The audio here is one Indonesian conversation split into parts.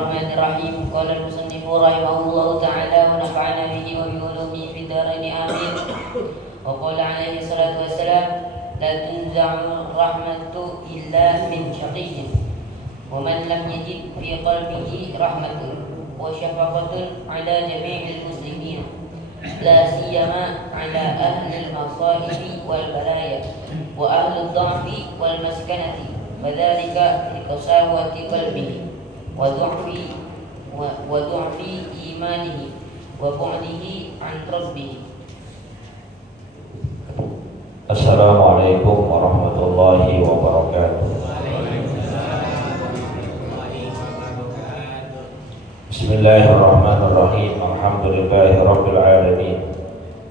الرحمن الرحيم. قال المصنف رحمه الله تعالى ونفعنا به وبعلومه في الدارين آمين. وقال عليه الصلاة والسلام لا تنزع الرحمة إلا من شقي ومن لم يجد في قلبه رحمة وشفقة على جميع المسلمين لا سيما على أهل المصائب والبلايا وأهل الضعف والمسكنة وذلك لقساوة قلبه وضعف إيمانه وبعده عن ربه. Assalamualaikum warahmatullahi wabarakatuh. Bismillahirrahmanirrahim. Alhamdulillahi rabbil alamin.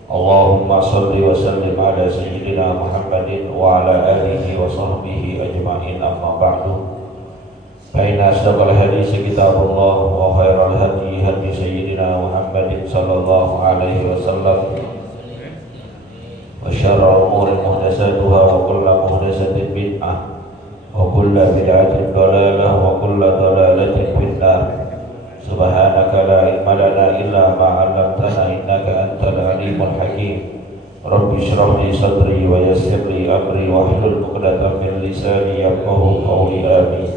Allahumma salli wa sallim ala sayyidina Muhammadin wa ala alihi wa sahbihi ajma'in, amma ba'du. Fa inna asdaqal hadits kitabullah wa khairal hadi hadi sayyidina Muhammadin sallallahu alaihi wasallam. Wa syarrul umuri muhdatsatuha wa kullu muhdatsatin bid'ah wa kullu bid'atin dhalalah wa kullu dhalalatin finnar. Subhanaka la ilma lana illa ma 'allamtana innaka antal alimul hakim. Rabbi shrah li sadri wa yassir li amri wa hlul 'uqdatam min lisani yafqahu qawli. Amin.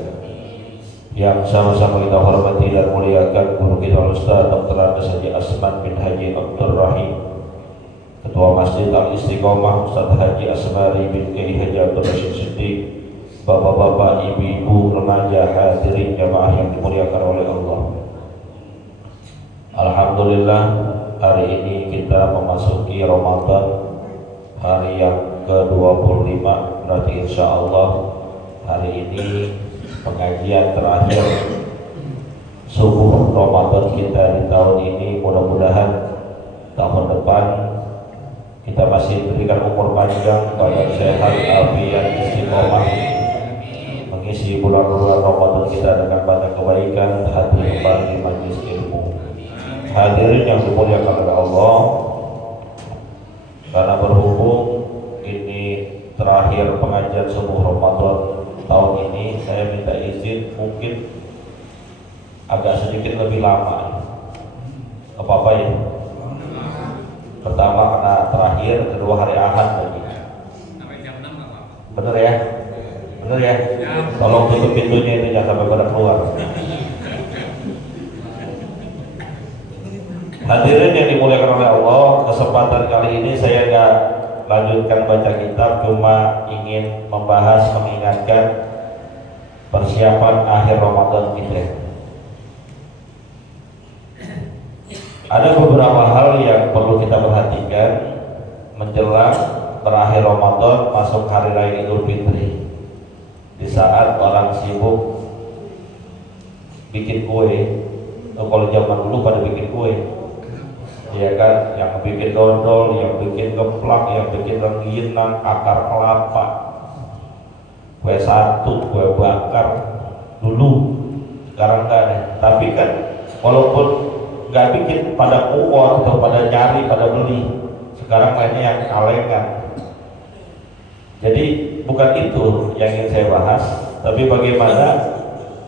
Yang sama-sama kita hormati dan muliakan guru kita Ustaz Dr. Andes Haji Asman bin Haji Abdul Rahim, Ketua Masjid Al-Istiqomah Ustaz Haji Asmari bin Kiai Haji Abdul Rashid Siddiq, bapak-bapak, ibu-ibu, remaja, hadirin jamaah yang dimuliakan oleh Allah. Alhamdulillah, hari ini kita memasuki Ramadan, hari yang ke-25. Berarti insya Allah hari ini pengajian terakhir subuh Ramadan kita di tahun ini. Mudah-mudahan tahun depan kita masih diberikan umur panjang, badan sehat, afiat, istiqomah, mengisi bulan-bulan Ramadan kita dengan banyak kebaikan, hadir kembali di majelis ilmu. Hadirin yang dimuliakan oleh Allah, karena berhubung ini terakhir pengajian subuh Ramadan tahun ini, saya minta izin mungkin agak sedikit lebih lama. Apa-apa ya? Pertama karena terakhir, kedua hari Ahad lagi. Bener ya? Bener ya? Tolong tutup pintunya itu, jangan sampai pada keluar. Hadirin yang dimuliakan oleh Allah, kesempatan kali ini saya nggak lanjutkan baca kitab, cuma ingin membahas, mengingatkan persiapan akhir Ramadan kita. Ada beberapa hal yang perlu kita perhatikan menjelang berakhir Ramadan, masuk hari raya Idul Fitri. Di saat orang sibuk bikin kue, kalau zaman dulu pada bikin kue, ya kan, yang bikin dodol, yang bikin geplak, yang bikin rengginang, akar kelapa, kue satu, kue bakar dulu. Sekarang enggak ada. Tapi kan walaupun nggak bikin pada kuor atau pada nyari, pada beli, sekarang kayaknya yang kalengan. Jadi bukan itu yang ingin saya bahas, tapi bagaimana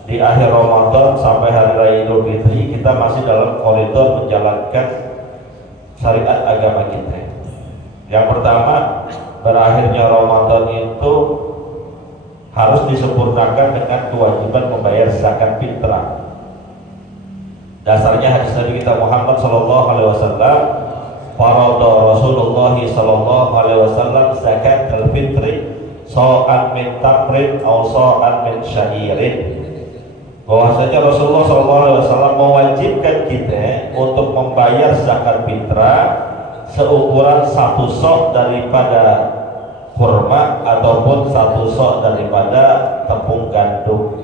di akhir Ramadan sampai hari raya Idul Fitri kita masih dalam koridor menjalankan syariat agama kita. Yang pertama, berakhirnya Ramadan itu harus disempurnakan dengan kewajiban membayar zakat fitrah. Dasarnya hadis Nabi kita Muhammad sallallahu alaihi wasallam, farada Rasulullah sallallahu alaihi wasallam zakat al-fitri sa'an min tamrin aw sa'an min sya'irin. Bahwasanya Rasulullah sallallahu alaihi wasallam mewajibkan kita untuk membayar zakat fitrah seukuran satu sok daripada kurma ataupun satu sok daripada tepung gandum.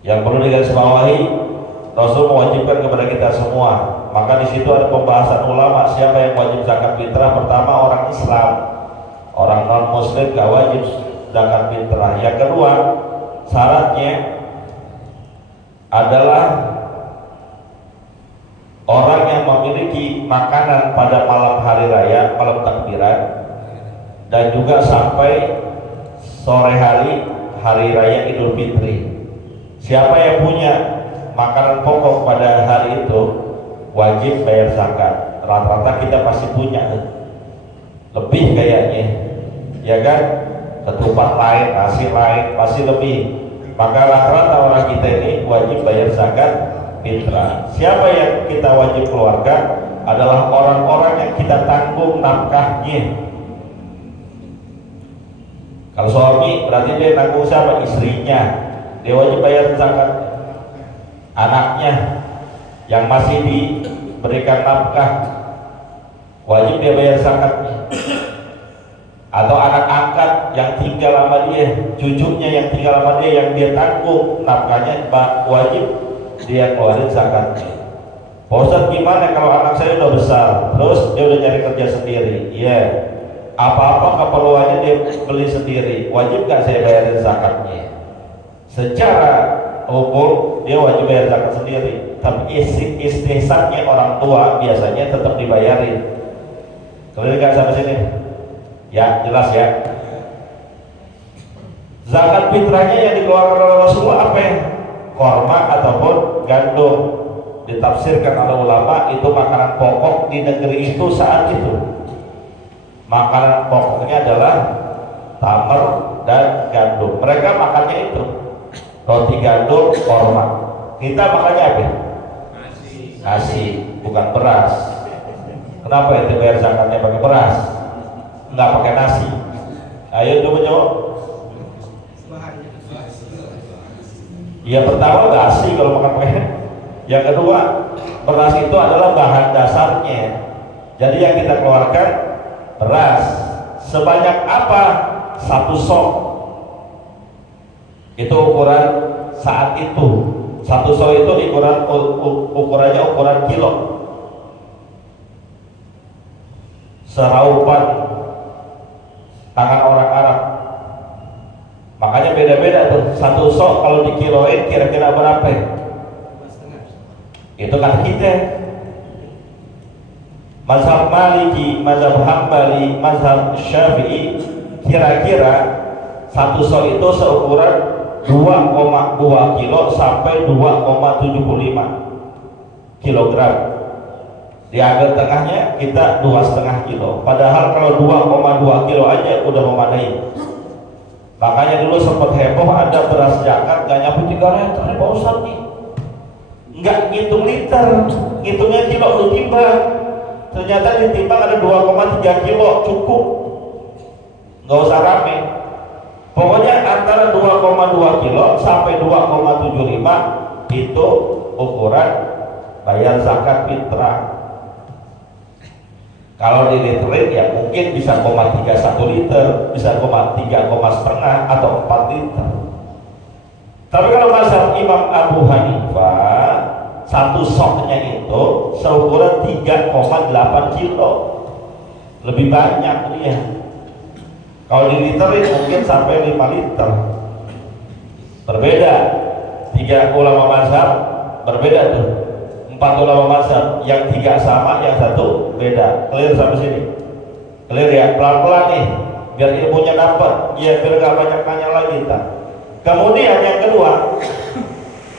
Yang perlu digarisbawahi, Rasul mewajibkan kepada kita semua. Maka di situ ada pembahasan ulama siapa yang wajib zakat fitrah. Pertama, orang Islam. Orang non Muslim gak wajib zakat fitrah. Yang kedua, syaratnya adalah orang yang memiliki makanan pada malam hari raya, malam takbiran, dan juga sampai sore hari raya Idul Fitri. Siapa yang punya makanan pokok pada hari itu wajib bayar zakat. Rata-rata kita pasti punya, lebih kayaknya, ya kan? Ketupat lain, nasi lain, pasti lebih. Maka rata-rata orang kita ini wajib bayar zakat fitrah. Siapa yang kita wajib keluarkan adalah orang-orang yang kita tanggung nafkahnya. Kalau suami berarti dia tanggung siapa? Istrinya, dia wajib bayar zakat. Anaknya yang masih diberikan nafkah wajib dia bayar zakatnya. Atau anak angkat yang tinggal sama dia, cucunya yang tinggal sama dia, yang dia tanggung nafkahnya, wajib dia keluarin zakatnya. Pak Ustadz, gimana kalau anak saya udah besar, terus dia udah cari kerja sendiri? Iya, apa-apa keperluannya dia beli sendiri, wajib gak saya bayarin zakatnya? Secara hukum dia wajib bayar zakat sendiri, tapi istihsannya orang tua biasanya tetap dibayarin. Kalian gak sampai sini? Ya, jelas ya. Zakat fitrahnya yang dikeluarkan oleh Rasulullah apa ya? Korma ataupun gandum. Ditafsirkan oleh ulama itu makanan pokok di negeri itu saat itu. Makanan pokoknya adalah tamar dan gandum. Mereka makannya itu roti gandum, korma. Kita makannya apa? Nasi, bukan beras. Kenapa itu bayar zakatnya pakai beras? Nggak pakai nasi. Ayo coba. Ya pertama nasi kalau makan pakai. Yang kedua, beras itu adalah bahan dasarnya. Jadi yang kita keluarkan beras. Sebanyak apa? 1 sok. Itu ukuran saat itu. 1 sok itu ukurannya ukuran kilo. Seraupan tangan orang Arab. Makanya beda-beda tuh. 1 sok kalau dikiloin kira-kira berapa ya? Itu kata kita. Mazhab Maliki, mazhab Hambali, mazhab Syafi'i, kira-kira 1 sok itu seukuran 2,2 kilo sampai 2,75 kilogram. Di agak tengahnya kita 2,5 kilo. Padahal kalau 2,2 kilo aja udah memadai. Makanya dulu sempat heboh ada beras zakat gak nyampe 3 liter nih Pak Ustadz nih. Nggak ngitung liter, ngitungnya kilo lu timbang. Ternyata ditimbang ada 2,3 kilo, cukup, nggak usah rame. Pokoknya antara 2,2 kilo sampai 2,75 itu ukuran bayar zakat fitrah. Kalau diliterin ya mungkin bisa 0,31 liter, bisa 3,5 atau 4 liter. Tapi kalau mazhab Imam Abu Hanifah 1 soknya itu seukuran 3,8 kilo, lebih banyak dia. Kalau diliterin mungkin sampai 5 liter. Berbeda. 3 ulama mazhab berbeda tuh. 4 ulama mazhab, yang 3 sama, yang 1 beda. Clear sampai sini? Clear ya? Pelan-pelan nih, biar ilmunya dapat. Ya biar gak banyak nanya lagi kita. Kemudian yang kedua,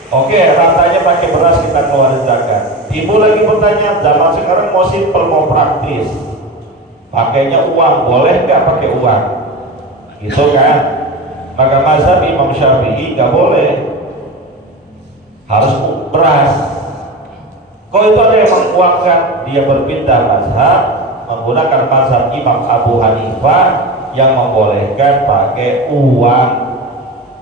oke, rantainya pakai beras kita keluarin zakat. Timbul lagi pertanyaan, zaman sekarang mau simple, mau praktis, pakainya uang, boleh nggak pakai uang? Gitu kan? Maka mazhab Imam Syafi'i nggak boleh, harus beras. Kok itu ada yang menguangkan? Dia berpindah mazhab menggunakan mazhab Imam Abu Hanifah yang membolehkan pakai uang.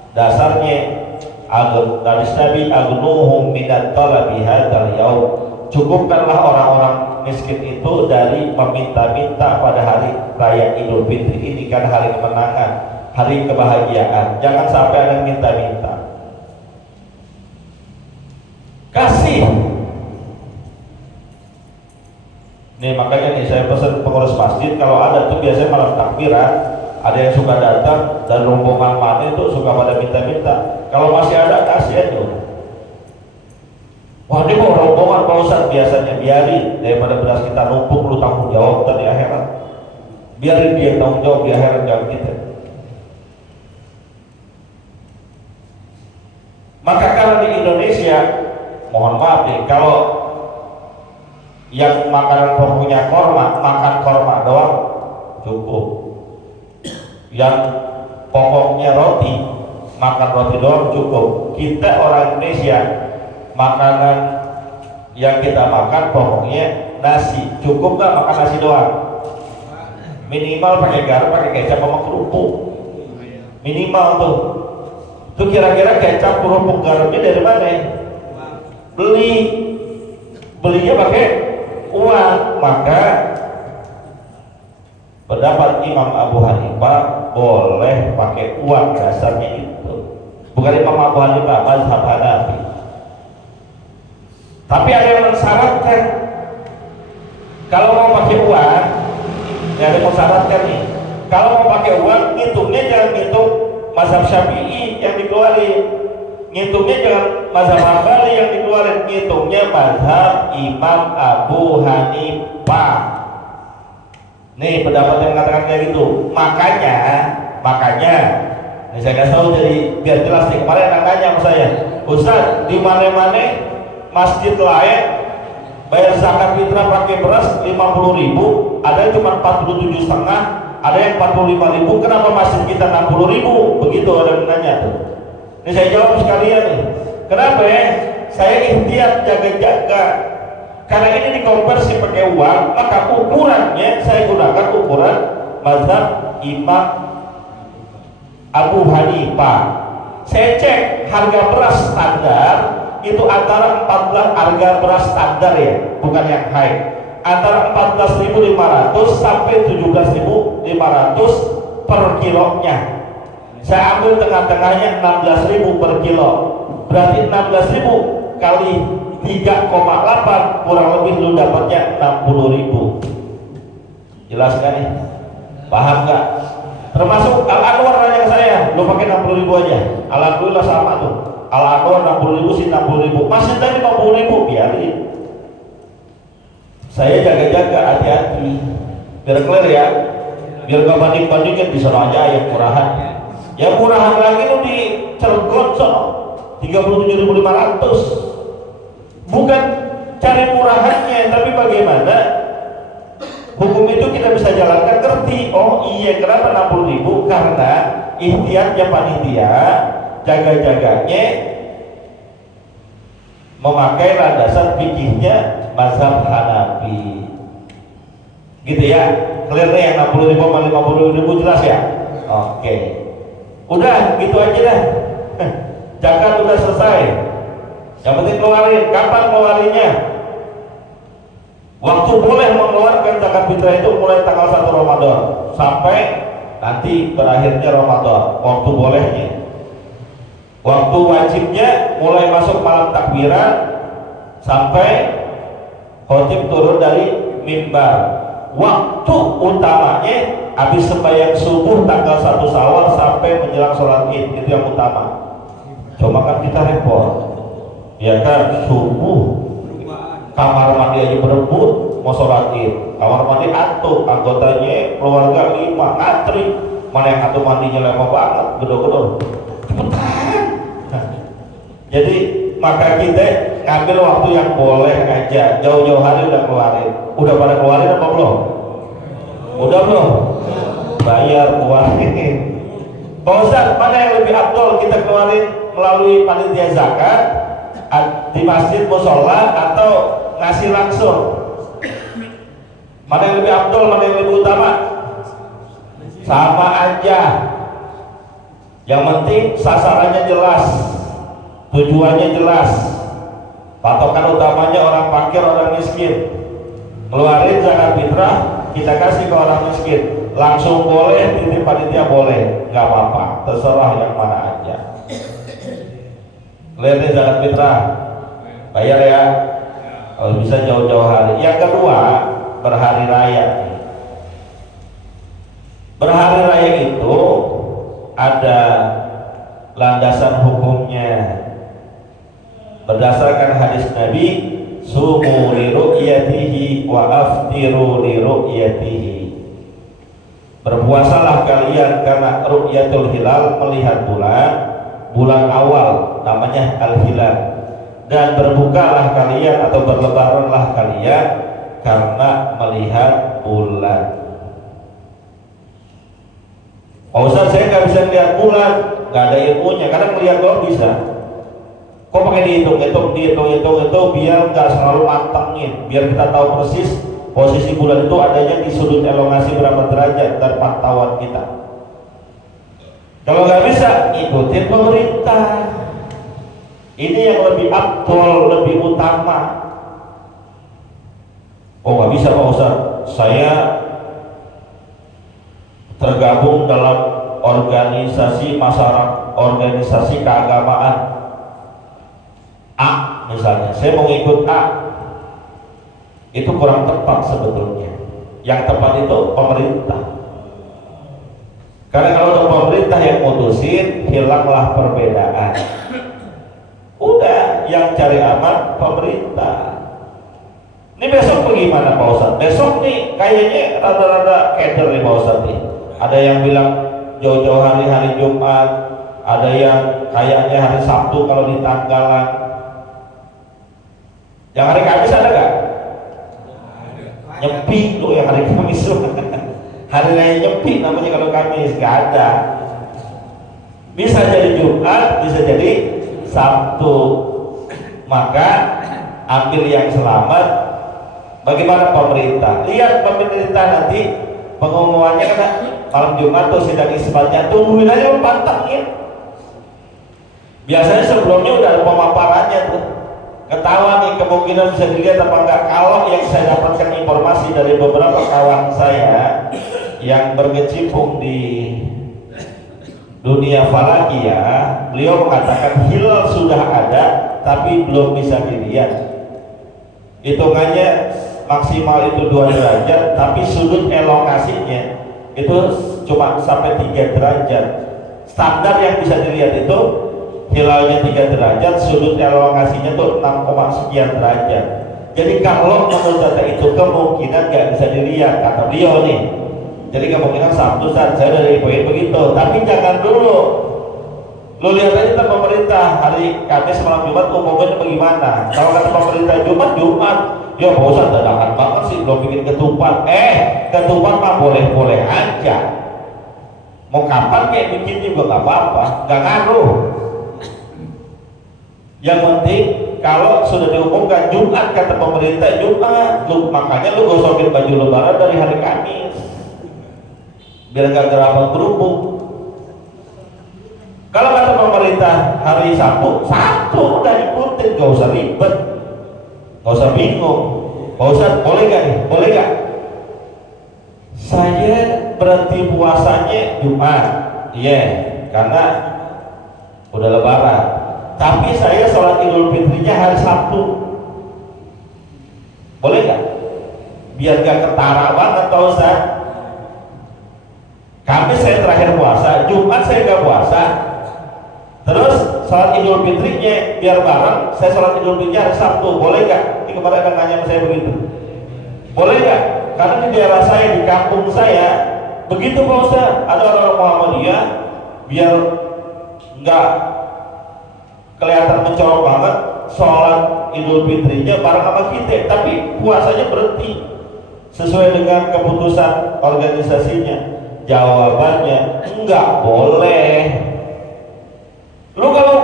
Dasarnya hadis Nabi agnuhum minat talabi hadzal yaum, cukupkanlah orang-orang miskin itu dari meminta-minta pada hari raya Idul Fitri ini, kan hari kemenangan, hari kebahagiaan. Jangan sampai ada yang minta-minta. Kasih. Nih makanya nih saya pesan pengurus masjid, kalau ada tuh biasanya malam takbiran, ada yang suka datang dan rombongan mana itu suka pada minta-minta. Kalau masih ada kasih aja. Wah ini mau rombongan Pak Ustadz, biasanya biarin, daripada beras kita numpuk lu tanggung jawab di akhirat. Biarin dia tanggung jawab di akhirat, jangan kita. Maka kalau di Indonesia, mohon maaf nih, kalau yang makanan pokoknya korma, makan korma doang cukup. Yang pokoknya roti, makan roti doang cukup. Kita orang Indonesia, makanan yang kita makan pokoknya nasi. Cukup nggak makan nasi doang? Minimal pakai garam, pakai kecap sama kerupuk. Minimal tuh. Itu kira-kira kecap, kerupuk, garamnya dari mana? Belinya pakai uang. Maka pendapat Imam Abu Hanifah boleh pakai uang, dasarnya itu. Bukan Imam Abu Hanifah, mazhab Hanafi. Tapi ada yang mensyaratkan kalau mau pakai uang, ya ada yang mensyaratkan nih. Kalau mau pakai uang, ngitungnya jangan ngitung mazhab Syafi'i yang dikeluarin, ngitungnya jangan mazhab Hambali yang dikeluarin, ngitungnya mazhab Imam Abu Hanifah. Nih pendapat yang mengatakan kayak gitu. Makanya ini saya kasih tahu jadi biar jelas nih. Kemarin anak nanya sama saya, Ustaz, di mana-mana masjid lain bayar zakat fitrah pakai beras 50.000, ada yang cuma 47,5, ada yang 45.000, kenapa masjid kita 60.000? Begitu ada yang nanya tuh. Ini saya jawab sekalian nih. Kenapa ya? Saya ikhtiar jaga-jaga. Karena ini dikonversi pakai uang, maka ukurannya saya gunakan ukuran mazhab Imam Abu Hanifah. Saya cek harga beras standar itu antara 14, harga beras standar ya, bukan yang high, antara 14.500 sampai 17.500 per kilonya. Saya ambil tengah-tengahnya 16.000 per kilo, berarti 16.000 kali 3,8 kurang lebih lu dapatnya 60.000. Jelas kan nih? Paham nggak? Termasuk Al Anwar nanya ke saya, lu pakai 60.000 aja. Alhamdulillah sama tuh. Al Anwar 60.000 sih 60.000, masih tadi 50.000, biarin. Saya jaga-jaga, hati-hati, biar clear ya, biar gak banding-bandingin di sana aja yang murahan. Yang murahan lagi lu di Cilegon sono 37.500. Bukan cari murahannya, tapi bagaimana hukum itu kita bisa jalankan, ngerti. Oh iya, kenapa 60.000? Karena ikhtiarnya panitia, jaga-jaganya memakai landasan fikihnya mazhab Hanafi. Gitu ya, clear nih yang 60.000 sama 50.000 jelas ya? Oke. Udah gitu aja dah. Zakat udah selesai. Yang penting keluarin. Kapan keluarinnya? Waktu boleh mengeluarkan zakat fitrah itu mulai tanggal 1 Ramadan sampai nanti berakhirnya Ramadan. Waktu bolehnya. Waktu wajibnya mulai masuk malam takbiran sampai khotib turun dari mimbar. Waktu utamanya habis sembahyang subuh tanggal 1 Syawal sampai menjelang sholat Id, itu yang utama. Cuma kan kita repot. Ya kan, subuh kamar mandi aja berebut mau sholat Id, kamar mandi atuh, anggotanya keluarga 5 ngantri, mana yang atuh mandinya lama banget, gedor-gedor cepetan. Jadi maka kita ngambil waktu yang boleh aja, jauh-jauh hari udah keluarin. Udah pada keluarin apa belum? Udah belum? Bayar keluarin. Pak Ustaz, mana yang lebih afdol kita keluarin melalui panitia zakat di masjid musola atau ngasih langsung? Mana yang lebih afdol, mana yang lebih utama? Sama aja. Yang penting sasarannya jelas, tujuannya jelas. Patokan utamanya orang fakir, orang miskin. Ngeluarin zakat fitrah, kita kasih ke orang miskin. Langsung boleh, titip panitia boleh, nggak apa-apa, terserah yang mana aja. Lihat zakat fitrah, bayar ya. Kalau bisa jauh-jauh hari. Yang kedua, berhari raya. Berhari raya itu ada landasan hukumnya. Berdasarkan hadis Nabi, sumu li ru'yatihi wa aftiru li ru'yatihi. Berpuasalah kalian karena ru'yatul hilal, melihat bulan, bulan awal namanya al-hilal, dan berbukalah kalian atau berlebaranlah kalian karena melihat bulan. Pak Ustaz, saya nggak bisa lihat bulan, nggak ada ilmunya. Kadang melihat doang bisa. Kok pakai dihitung-hitung itu biar nggak selalu mantengin, biar kita tahu persis posisi bulan itu adanya di sudut elongasi berapa derajat dari pantauan kita. Kalau nggak bisa, ikutin pemerintah. Ini yang lebih abdol, lebih utama. Oh nggak bisa Pak Ustaz, saya tergabung dalam organisasi masyarakat, organisasi keagamaan A misalnya, saya mau ikut A, itu kurang tepat sebetulnya. Yang tepat itu pemerintah, karena kalau pemerintah yang mutusin, hilanglah perbedaan. Udah, yang cari aman pemerintah. Ini besok bagaimana Pak Ustaz? Besok nih kayaknya rada-rada keder nih Pak Ustaz nih. Ada yang bilang jauh-jauh hari Jumat, ada yang kayaknya hari Sabtu kalau di tanggalan. Yang hari Kamis ada gak? Nyepi loh yang hari Kamis. Hari raya nyepi namanya kalau Kamis, gak ada. Bisa jadi Jumat, bisa jadi Sabtu. Maka ambil yang selamat. Bagaimana pemerintah? Lihat pemerintah nanti pengumumannya kan malam Jumat tuh sidang isbatnya, tungguin aja, pantangin. Biasanya sebelumnya udah ada pemaparannya tuh, ketahuan nih kemungkinan bisa dilihat apa enggak. Kalau yang saya dapatkan informasi dari beberapa kawan saya yang berkecimpung di dunia falakia, beliau mengatakan hilal sudah ada tapi belum bisa dilihat. Hitungannya maksimal itu 2 derajat, tapi sudut elongasinya itu cuma sampai 3 derajat. Standar yang bisa dilihat itu hilalnya 3 derajat, sudut elongasinya tuh 6, sekian derajat. Jadi kalau menurut data itu kemungkinan nggak bisa dilihat kata beliau nih. Jadi kemungkinan Sabtu saat saya dari poin begitu. Tapi jangan dulu, lo lihat aja tentang pemerintah hari Kamis malam Jumat umumnya bagaimana. Kalau kata pemerintah Jumat, ya Pak Ustaz dadakan banget sih belum bikin ketupat. Ketupat mah boleh-boleh aja. Mau kapan kayak bikin juga nggak apa-apa, nggak ngaruh. Yang penting kalau sudah diumumkan Jumat kata pemerintah Jumat, makanya lu gosokin baju lebaran dari hari Kamis biar nggak gerapak kerupuk. Kalau kata pemerintah hari Sabtu udah ikutin, gak usah ribet, gak usah bingung. Pak Ustaz boleh gak nih? Boleh gak? Saya berhenti puasanya Jumat, karena udah lebaran. Tapi saya sholat Idul Fitrinya hari Sabtu. Boleh gak? Biar gak ketara banget Pak Ustaz. Kamis saya terakhir puasa, Jumat saya gak puasa. Terus sholat Idul Fitrinya biar bareng, saya sholat Idul Fitrinya hari Sabtu. Boleh gak? Ini kemarin ada nanya saya begitu. Boleh gak? Karena di daerah saya, di kampung saya begitu Pak Ustaz. Ada orang Muhammadiyah biar nggak kelihatan mencolok banget, sholat Idul Fitrinya bareng sama kita, tapi puasanya berhenti sesuai dengan keputusan organisasinya. Jawabannya enggak boleh. Lu kalau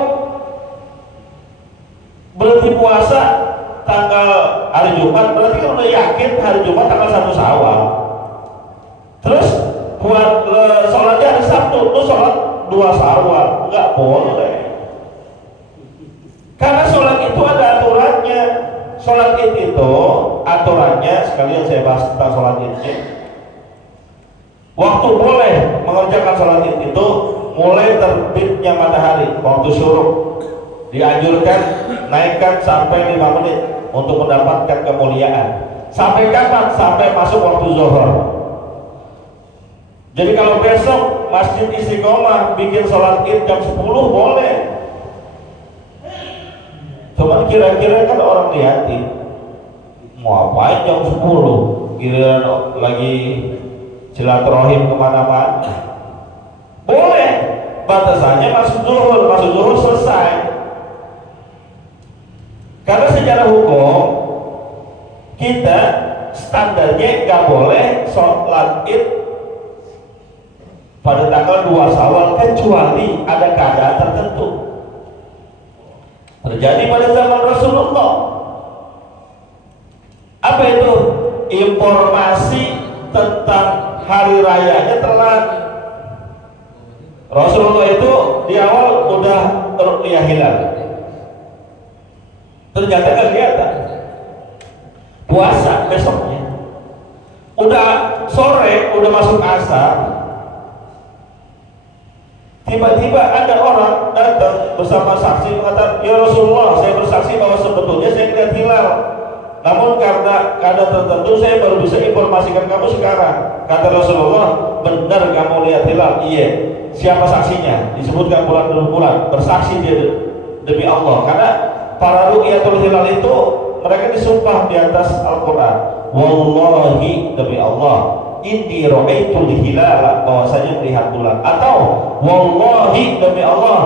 berhenti puasa tanggal hari Jumat, berarti kan udah yakin hari Jumat tanggal 1 Syawal. Terus buat sholatnya hari Sabtu, lu sholat 2 Syawal, enggak boleh. Karena sholat itu ada aturannya. Sholat Id itu aturannya, sekalian saya bahas tentang sholat Idnya. Waktu boleh mengerjakan sholat Id itu mulai terbitnya matahari, waktu syuruk. Dianjurkan naikkan sampai 5 menit untuk mendapatkan kemuliaan. Sampai kapan? Sampai masuk waktu zuhur. Jadi kalau besok Masjid Istiqomah bikin sholat Id jam 10 boleh. Cuman kira-kira kan orang lihatin, mau apain jam 10? Giliran lagi silaturahim kemana-mana. Boleh, batasannya masuk zuhur selesai. Karena secara hukum kita standarnya nggak boleh sholat id pada tanggal 2 Syawal kecuali ada keadaan tertentu. Terjadi pada zaman Rasulullah. Apa itu? Informasi tentang hari rayanya telat. Rasulullah itu di awal udah ru'yah hilal, ternyata nggak kelihatan. Puasa besoknya, udah sore, udah masuk asar, tiba-tiba ada orang datang bersama saksi mengatakan, ya Rasulullah, saya bersaksi bahwa sebetulnya saya lihat hilal, namun karena keadaan tertentu saya baru bisa informasikan kamu sekarang. Kata Rasulullah, benar kamu lihat hilal? Iya. Siapa saksinya? Disebutkan bulan demi bulan, bersaksi dia demi Allah. Karena para ru'yatul hilal itu mereka disumpah di atas Al-Quran, wallahi demi Allah, inni ra'aitul hilal, bahwasanya melihat bulan, atau wallahi demi Allah,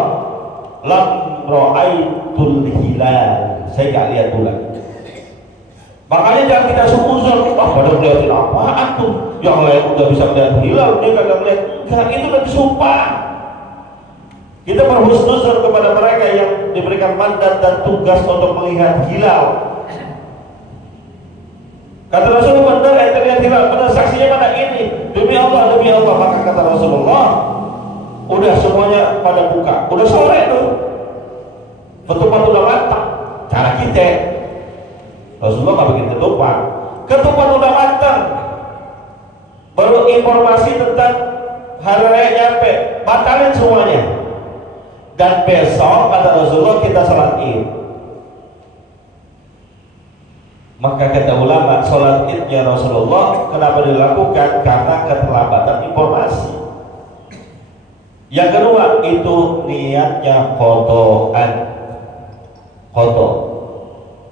lam ra'aitul hilal, saya gak lihat bulan. Makanya jangan kita suzon, pada melihatin apaan tuh, yang lain udah bisa melihat hilal, dia kagak melihat. Enggak, itu udah disumpah. Kita berhusnuzon kepada mereka yang diberikan mandat dan tugas untuk melihat hilal. Kata Rasulullah, benar ente lihat hilal, benar, saksinya mana? Ini, demi Allah, demi Allah. Maka kata Rasulullah, udah semuanya pada buka, udah sore tuh, ketupat udah matang. Cara kita, Rasulullah nggak bikin ketupat udah matang, baru informasi tentang hari raya nyampe, batalin semuanya. Dan besok kata Rasulullah kita sholat id. Maka kata ulama, sholat idnya Rasulullah kenapa dilakukan? Karena keterlambatan informasi. Yang kedua itu niatnya qodoan, qodo.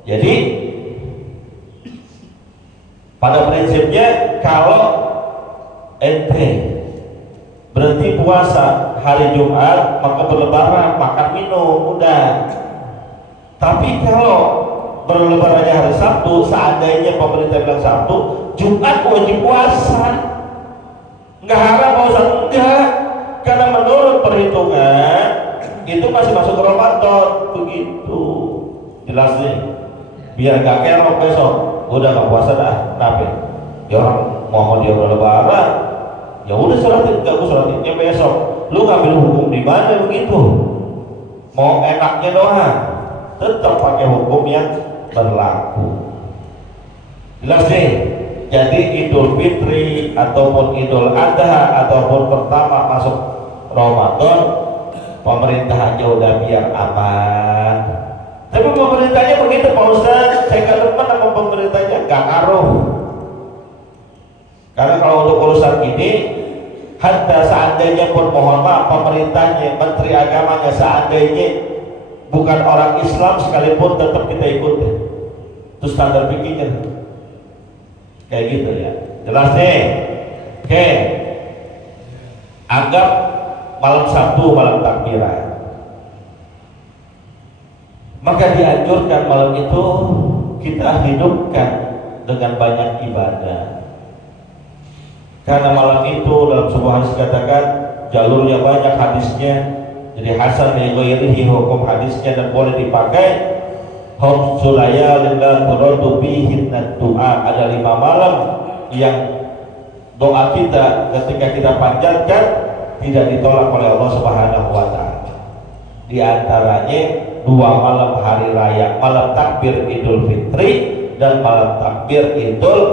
Jadi pada prinsipnya kalau ente berhenti puasa hari Jumat, maka berlebaran, makan minum, udah. Tapi kalau berlebarannya hari Sabtu, seandainya pemerintah bilang Sabtu, Jumat wajib puasa, nggak haram puasa, enggak. Karena menurut perhitungan itu masih masuk Ramadan, begitu. Jelas nih, biar gak kerok besok, udah gak puasa dah, kenapa? Ya orang mau dia berlebaran, ya udah sholatin, gak gue sholatinnya besok. Lu ngambil hukum di mana begitu? Mau enaknya doang, tetap pakai hukum yang berlaku. Jelas nih. Jadi Idul Fitri ataupun Idul Adha ataupun pertama masuk Ramadan, pemerintah aja udah biar aman. Tapi pemerintahnya begitu Pak Ustaz, saya gak demen sama pemerintahnya, gak ngaruh. Karena kalau untuk urusan ini, hatta seandainya pun mohon maaf pemerintahnya, menteri agamanya seandainya bukan orang Islam sekalipun tetap kita ikutin. Itu standar pikirnya. Kayak gitu ya. Jelas nih. Oke. Anggap malam Sabtu malam takbiran. Maka dianjurkan malam itu kita hidupkan dengan banyak ibadah. Karena malam itu dalam sebuah hadis katakan jalurnya banyak hadisnya. Jadi hasan li ghairihi hukum hadisnya dan boleh dipakai. Hum sulayalin la turadu bihin du'a. Ada 5 malam yang doa kita ketika kita panjatkan tidak ditolak oleh Allah Subhanahu wa taala. Di antaranya 2 malam hari raya, malam takbir Idul Fitri dan malam takbir Idul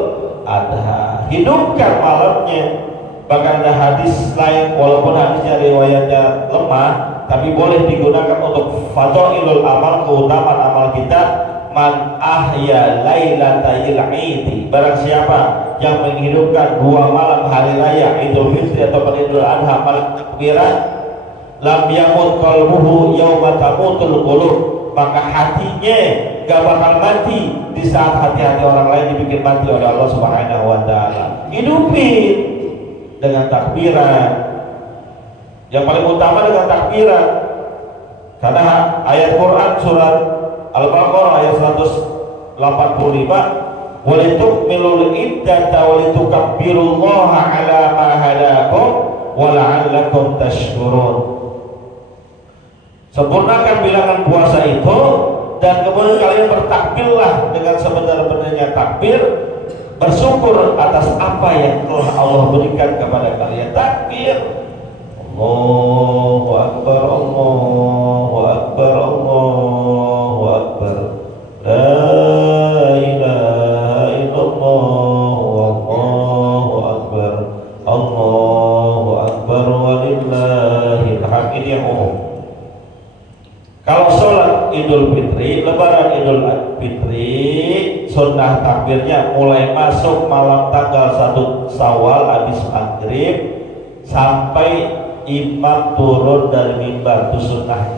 Adha. Hidupkan malamnya. Bahkan ada hadis lain walaupun hadisnya riwayatnya lemah, tapi boleh digunakan untuk fadhailul amal, keutamaan amal kita. Man ahya lailatayil idi, barang siapa yang menghidupkan 2 malam hari raya Idul Fitri atau Idul Adha malam takbiran, lam yamut qalbuhu yauma tamutul qulub, maka hatinya gak bakal mati di saat hati-hati orang lain dibikin mati oleh Allah Subhanahu wa taala. Hidupin dengan takbiran. Yang paling utama dengan takbiran. Karena ayat Quran surat Al-Baqarah ayat 185, walitukmilul iddata walitukabbirullaha ala ma hadakum wa la'allakum tashkurun. Sempurnakan bilangan puasa itu, dan kemudian kalian bertakbirlah dengan sebenar-benarnya takbir, bersyukur atas apa yang telah Allah berikan kepada kalian. Takbir, Allahu Akbar, Allahu Akbar, Allahu Akbar, la ilaha illallah, Allahu Akbar, Allahu Akbar, walillahil hamd. Ini yang umum. Kalau sholat Idul Fitri, Lebaran Idul Fitri, sunnah takbirnya mulai masuk malam tanggal 1 Syawal habis maghrib sampai imam turun dari mimbar, itu sunnah.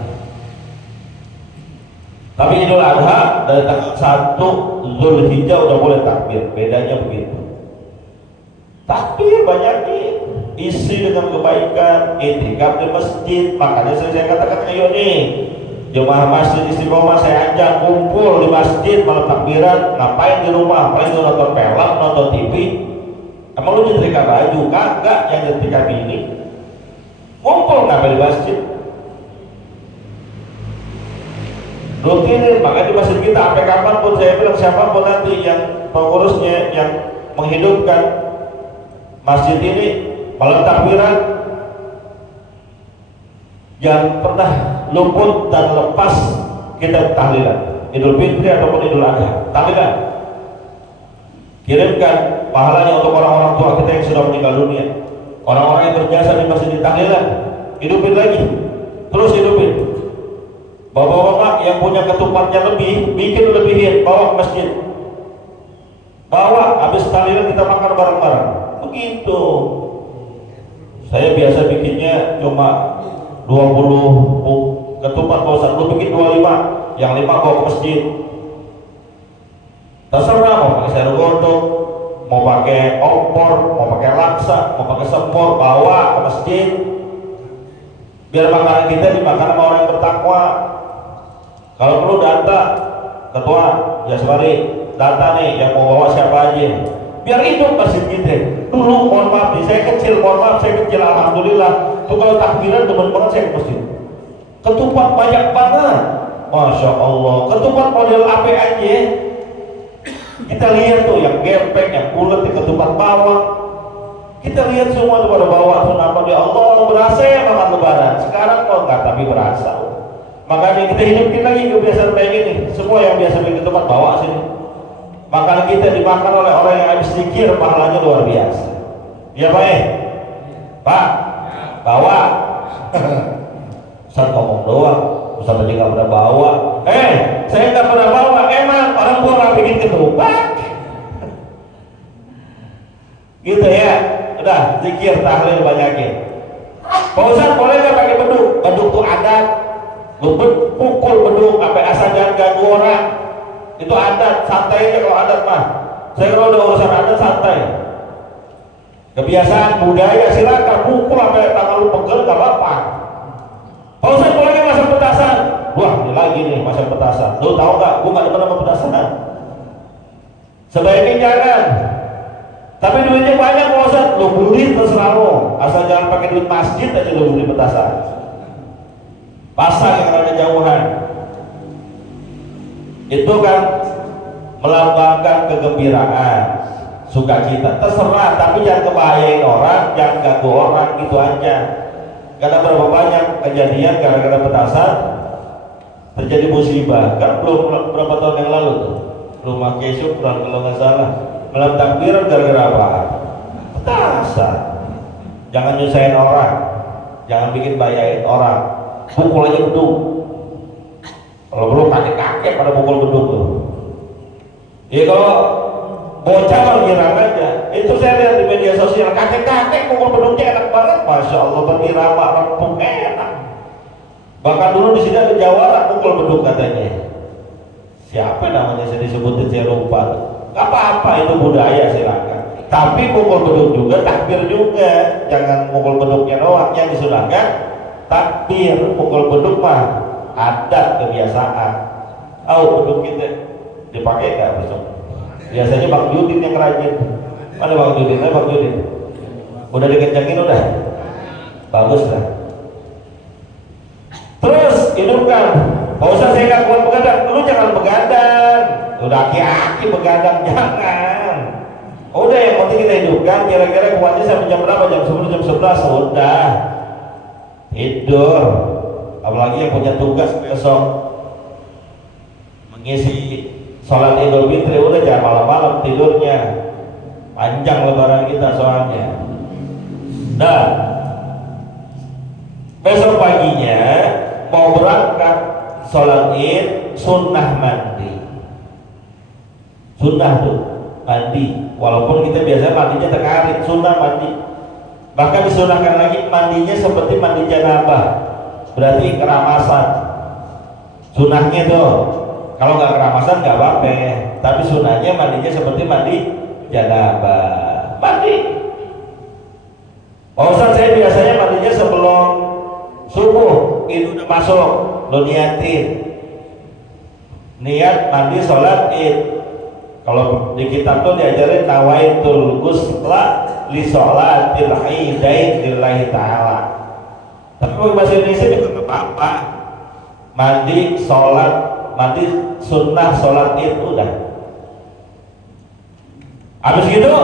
Tapi Idul Adha dari tanggal 1 Zulhijjah udah boleh takbir, bedanya begitu. Takbir banyakin, isi dengan kebaikan, itikaf di masjid. Makanya saya katakan ayo nih, jemaah masjid Istiqomah saya ajak kumpul di masjid malam takbiran. Ngapain di rumah? Paling nonton film, nonton TV. Emang lu nyetrika baju? Kagak, yang nyetrika bini. Kumpul ngapain di masjid? Rutinin, makanya di masjid kita sampai kapanpun saya bilang siapapun nanti yang pengurusnya yang menghidupkan masjid ini malam takbiran, jangan pernah luput dan lepas kita tahlilan Idul Fitri ataupun Idul Adha. Tahlilan, kirimkan pahalanya untuk orang-orang tua kita yang sudah meninggal dunia, orang-orang yang berjasa di masjid. Tahlilan, hidupin lagi, terus hidupin. Bapak-bapak yang punya ketupatnya lebih, bikin lebihin, bawa ke masjid, bawa. Habis tahlilan kita makan bareng-bareng. Begitu. Saya biasa bikinnya cuma 20 ketupat, Pak Ustaz. Lu bikin 25, yang 5 bawa ke masjid. Terserah mau pakai sayur godong, mau pakai opor, mau pakai laksa, mau pakai sempor, bawa ke masjid. Biar makanan kita dimakan sama orang yang bertakwa. Kalau perlu data, ketua Jasmari, data nih yang mau bawa siapa aja. Biar hidup masjid kita. Dulu mohon maaf nih, saya kecil, alhamdulillah. Tuh kalau takbiran demen banget saya ke masjid. Ketupat banyak banget, masya Allah. Ketupat model apa aja? Kita lihat tuh yang gepeng, yang bulat, yang ketupat bawang. Kita lihat semua tuh pada bawa tuh nama dia Allah, berasa ya makan lebaran. Sekarang kok enggak, tapi berasa. Makanya kita hidupin lagi kebiasaan kayak gini. Semua yang biasa bikin ketupat bawa sini. Makanan kita dimakan oleh orang yang habis zikir, pahalanya luar biasa. Iya Pak Pak, bawa. Ustaz ngomong doang, Ustaz aja gak pernah bawa. Saya gak pernah bawa, emang orang tua gak bikin ketupat. Gitu ya, udah zikir, tahlil banyakin. Pak Ustaz boleh gak pakai beduk? Beduk tuh adat, lu pukul beduk sampai asal jangan ganggu orang. Itu adat, santai aja kalau adat mah. Saya kalau udah urusan adat santai. Kebiasaan budaya silakan pukul sampai tangan lu pegel gak apa-apa. Pak Ustaz boleh nggak masak petasan? Wah ini lagi nih masak petasan. Lu tahu nggak? Gua nggak demen sama petasan. Sebaiknya jangan. Tapi duitnya banyak Pak Ustaz. Lu beli terserah lu. Asal jangan pakai duit masjid aja lu beli petasan. Pasar yang ada jauhan. Itu kan melambangkan kegembiraan, sukacita. Terserah, tapi jangan kebahayain orang, jangan ganggu orang, gitu aja. Karena berapa banyak kejadian gara-gara petasan terjadi musibah. Kan belum berapa tahun yang lalu tuh, rumah Kesyukran kalau nggak salah, malam takbiran gara-gara apa? Petasan. Jangan nyusahin orang, jangan bikin bayain orang. Pukul aja beduk. Kalau perlu kakek-kakek pada pukul beduk tuh. Ya kalau bocah mah girang aja. Itu saya lihat di media sosial, kakek-kakek pukul beduknya enak banget, masya Allah, berirama, rempuk, enak. Bahkan dulu di sini ada jawara pukul beduk katanya. Siapa namanya saya disebutin, saya lupa. Gak apa-apa, itu budaya silakan. Tapi mukul beduk juga, takbir juga. Jangan mukul beduknya doang. Yang disunahkan takbir, mukul beduk mah adat kebiasaan. Beduk kita dipakai nggak besok? Biasanya Bang Judin yang rajin. Mana Bang Judin? Bang Judin udah dikencangin udah, bagus lah. Terus hidupkan. Pak Ustaz, saya nggak kuat begadang. Lu jangan begadang. Udah aki-aki begadang, jangan. Udah, yang penting kita hidupkan. Kira-kira kuatnya sampai jam berapa? Jam 10, jam 11. Udah tidur. Apalagi yang punya tugas besok mengisi sholat Idul Fitri, udah jangan malam-malam tidurnya. Panjang lebaran kita soalnya. Nah, besok paginya mau berangkat sholat Id, sunnah mandi. Sunnah tuh mandi. Walaupun kita biasanya mandinya tengah hari, sunnah mandi. Bahkan disunahkan lagi mandinya seperti mandi janabah, berarti keramasan. Sunnahnya tuh, kalau nggak keramasan nggak apa-apa, tapi sunnahnya mandinya seperti mandi janabah. Mandi. Pak Ustaz, saya biasanya mandinya sebelum subuh. Itu udah masuk, lo niatin. Niat mandi sholat Id. Kalau di kitab tuh diajarin nawaitul ghusla li sholatil idain lillahi ta'ala. Tapi kalau bahasa Indonesia juga nggak apa-apa. Mandi sholat, mandi sunnah sholat Id udah. Habis gitu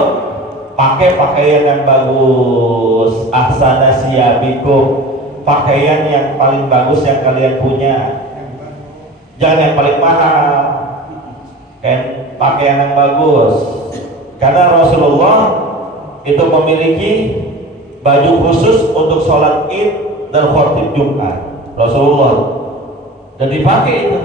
pakai pakaian yang bagus, ahsana siyabikum, pakaian yang paling bagus yang kalian punya. Jangan yang paling mahal, kan pakaian yang bagus. Karena Rasulullah itu memiliki baju khusus untuk sholat Id dan khotib Jumat. Rasulullah, dan dipakai itu.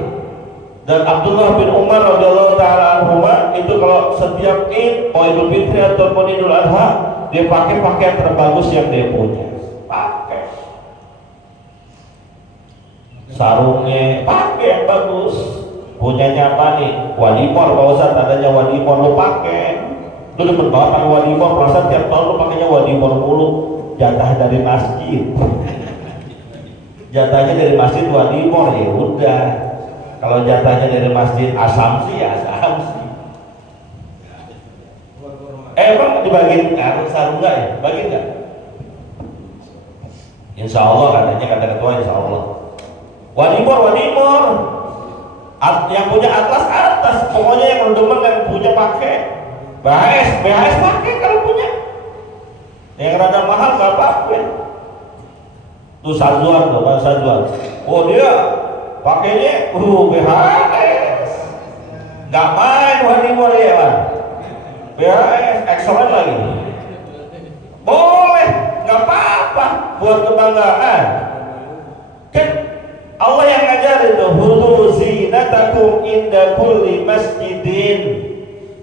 Dan Abdullah bin Umar radhiyallahu taala anhuma itu kalau setiap Id, mau Idul Fitri ataupun Idul Adha, dia pakai pakaian terbagus yang dia punya. Pakai sarungnya, pakai yang bagus. Punyanya apa nih? Wadimor, Pak Ustaz, adanya Wadimor, lo pakai. Lu demen banget pakai Wadimor, perasaan tiap tahun lu pakainya Wadimor mulu. Jatah dari masjid. Jatahnya dari masjid Wadimor, ya udah. Kalau jatahnya dari masjid Asamsi, ya Asamsi. Emang dibagiin sarung nggak ya? Bagi nggak? Insya Allah katanya, kata ketua, insya Allah. Wadimor, Wadimor. Yang punya atlas atas, pokoknya yang demen yang punya pakai. BHS pakai kalau punya. Yang rada mahal nggak pakai. Tuh Sazuan, tuh Bang Sazuan. Oh dia pakainya BHS. Nggak main Wadimor ya Bang. BHS excellent lagi. Boleh, nggak apa-apa, buat kebanggaan. Kan Allah yang ngajarin tuh, hudu zinatakum inda kulli masjidin.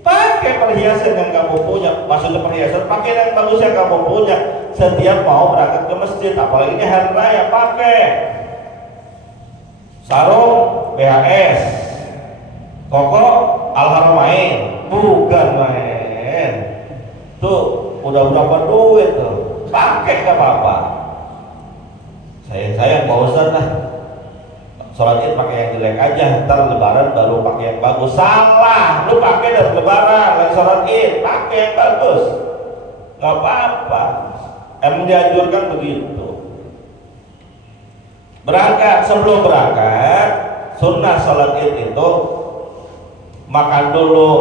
Pakai perhiasan yang kamu punya, maksudnya perhiasan, pakai yang bagus yang kamu punya. Setiap mau berangkat ke masjid, apalagi ini hari raya, pakai sarung BHS, koko Al-Haramain, bukan main. Tuh udah berapa duit tuh, pakai nggak apa-apa. Sayang Pak Ustaz lah. Sholat Id pakai yang jelek aja, ntar lebaran baru pakai yang bagus. Salah, lu pakai dari lebaran, lagi sholat Id pakai yang bagus, nggak apa-apa. Emang dianjurkan begitu. Berangkat, sebelum berangkat, sunnah sholat Id itu makan dulu.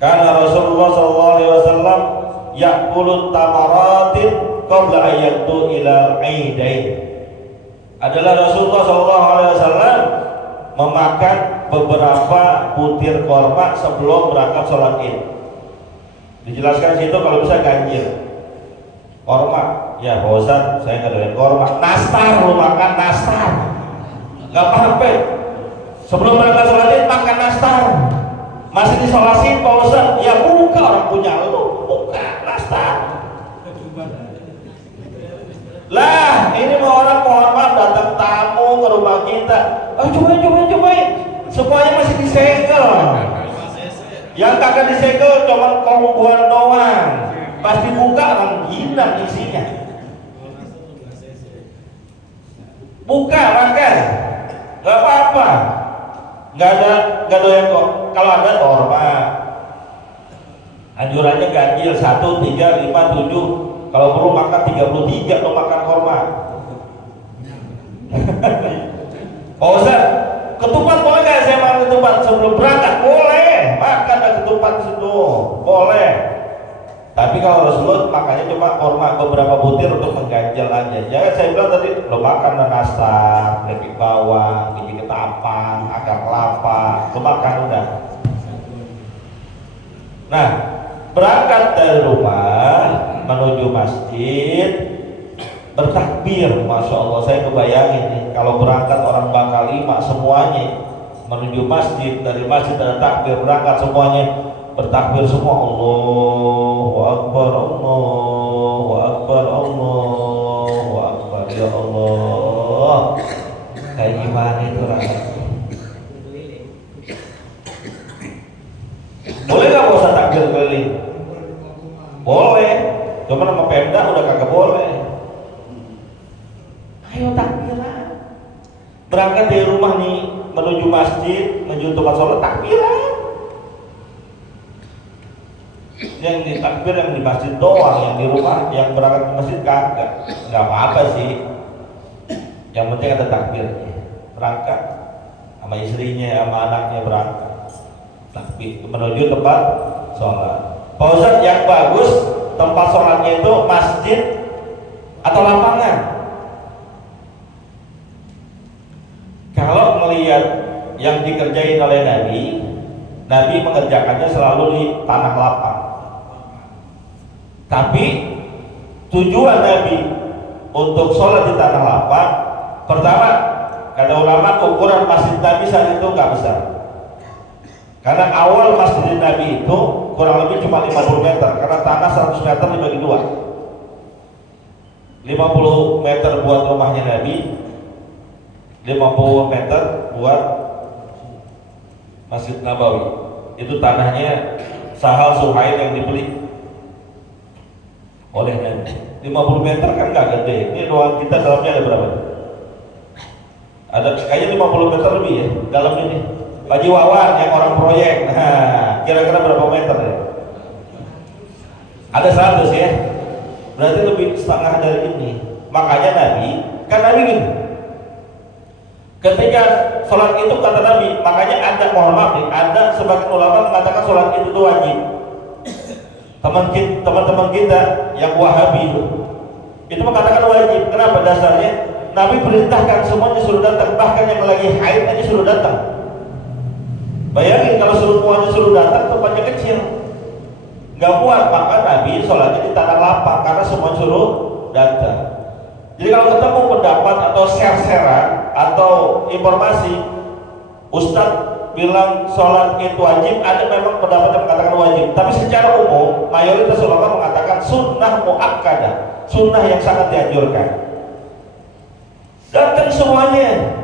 Karena Rasulullah SAW ya'kulu tamaratin qabla ayyatu ila aidain. Adalah Rasulullah SAW memakan beberapa butir korma sebelum berangkat sholat Id. Dijelaskan situ kalau bisa ganjil. Korma, ya Pak Ustaz, saya nggak doyan korma. Nastar, lu makan nastar, nggak apa-apa. Sebelum berangkat sholat Id makan nastar. Masih disolasi Pak Ustaz, ya buka, orang punya lu, buka nastar. Lah, ini mau orang mohon maaf datang tamu ke rumah kita. Cobain. Semuanya masih disegel. Yang kagak disegel cuma kongguan doang. Pasti buka orang gila isinya. Buka makan, nggak apa-apa. Nggak ada yang kok. Kalau ada korma, anjurannya ganjil 1, 3, 5, 7. Kalau perlu makan 33 atau makan korma. Pak Ustaz, ketupat boleh nggak? Saya makan ketupat sebelum berangkat, boleh. Makan ada ketupat situ, boleh. Tapi kalau Rasulullah makanya cuma korma beberapa butir untuk mengganjal aja. Jangan saya bilang tadi lo makan nastar, daging bawang, biji ketapang, akar kelapa, lo makan udah. Nah, berangkat dari rumah menuju masjid bertakbir. Masya Allah, saya kebayangin nih kalau berangkat orang Bangka 5 semuanya menuju masjid, dari masjid ada takbir, berangkat semuanya bertakbir semua, Allahu Akbar, Allahu Akbar, Allahu Akbar. Ya Allah, kayak gimana itu rasanya? Boleh nggak usah takbir keliling? Boleh, cuma nama Pemda udah kagak boleh. Ayo takbiran. Berangkat dari rumah nih menuju masjid, menuju tempat sholat, takbiran. Yang di takbir yang di masjid doang, yang di rumah, yang berangkat ke masjid kagak. Nggak apa-apa sih. Yang penting ada takbirnya. Berangkat sama istrinya, sama anaknya berangkat. Takbir menuju tempat sholat. Pak Ustaz, yang bagus tempat sholatnya itu masjid atau lapangan? Kalau melihat yang dikerjain oleh Nabi mengerjakannya selalu di tanah lapang. Tapi tujuan Nabi untuk sholat di tanah lapang, pertama, kata ulama ukuran masjid Nabi saat itu nggak besar. Karena awal masjid Nabi itu kurang lebih cuma 50 meter, karena tanah 100 meter dibagi dua. 50 meter buat rumahnya Nabi, 50 meter buat Masjid Nabawi. Itu tanahnya Sahal Suhail yang dibeli oleh Nabi. 50 meter kan nggak gede. Ini ruangan kita dalamnya ada berapa? Ada kayaknya 50 meter lebih ya dalam ini. Pak Haji Wawan yang orang proyek, nah kira-kira berapa meter ya? Ada 100 ya. Berarti lebih setengah dari ini. Makanya Nabi gini. Ketika sholat itu kata Nabi, makanya ada, mohon maaf nih, ada sebagian ulama mengatakan sholat itu wajib. Teman-teman kita yang Wahabi itu mengatakan wajib. Kenapa? Dasarnya Nabi perintahkan semuanya suruh datang, bahkan yang lagi haid aja suruh datang. Bayangin kalau semuanya suruh datang, tempatnya kecil, nggak kuat, maka Nabi sholatnya di tanah lapang karena semua suruh datang. Jadi kalau ketemu pendapat atau share-sharean atau informasi, Ustadz bilang sholat itu wajib, ada memang pendapat yang mengatakan wajib. Tapi secara umum, mayoritas ulama mengatakan sunnah muakkadah, sunnah yang sangat dianjurkan. Datang semuanya.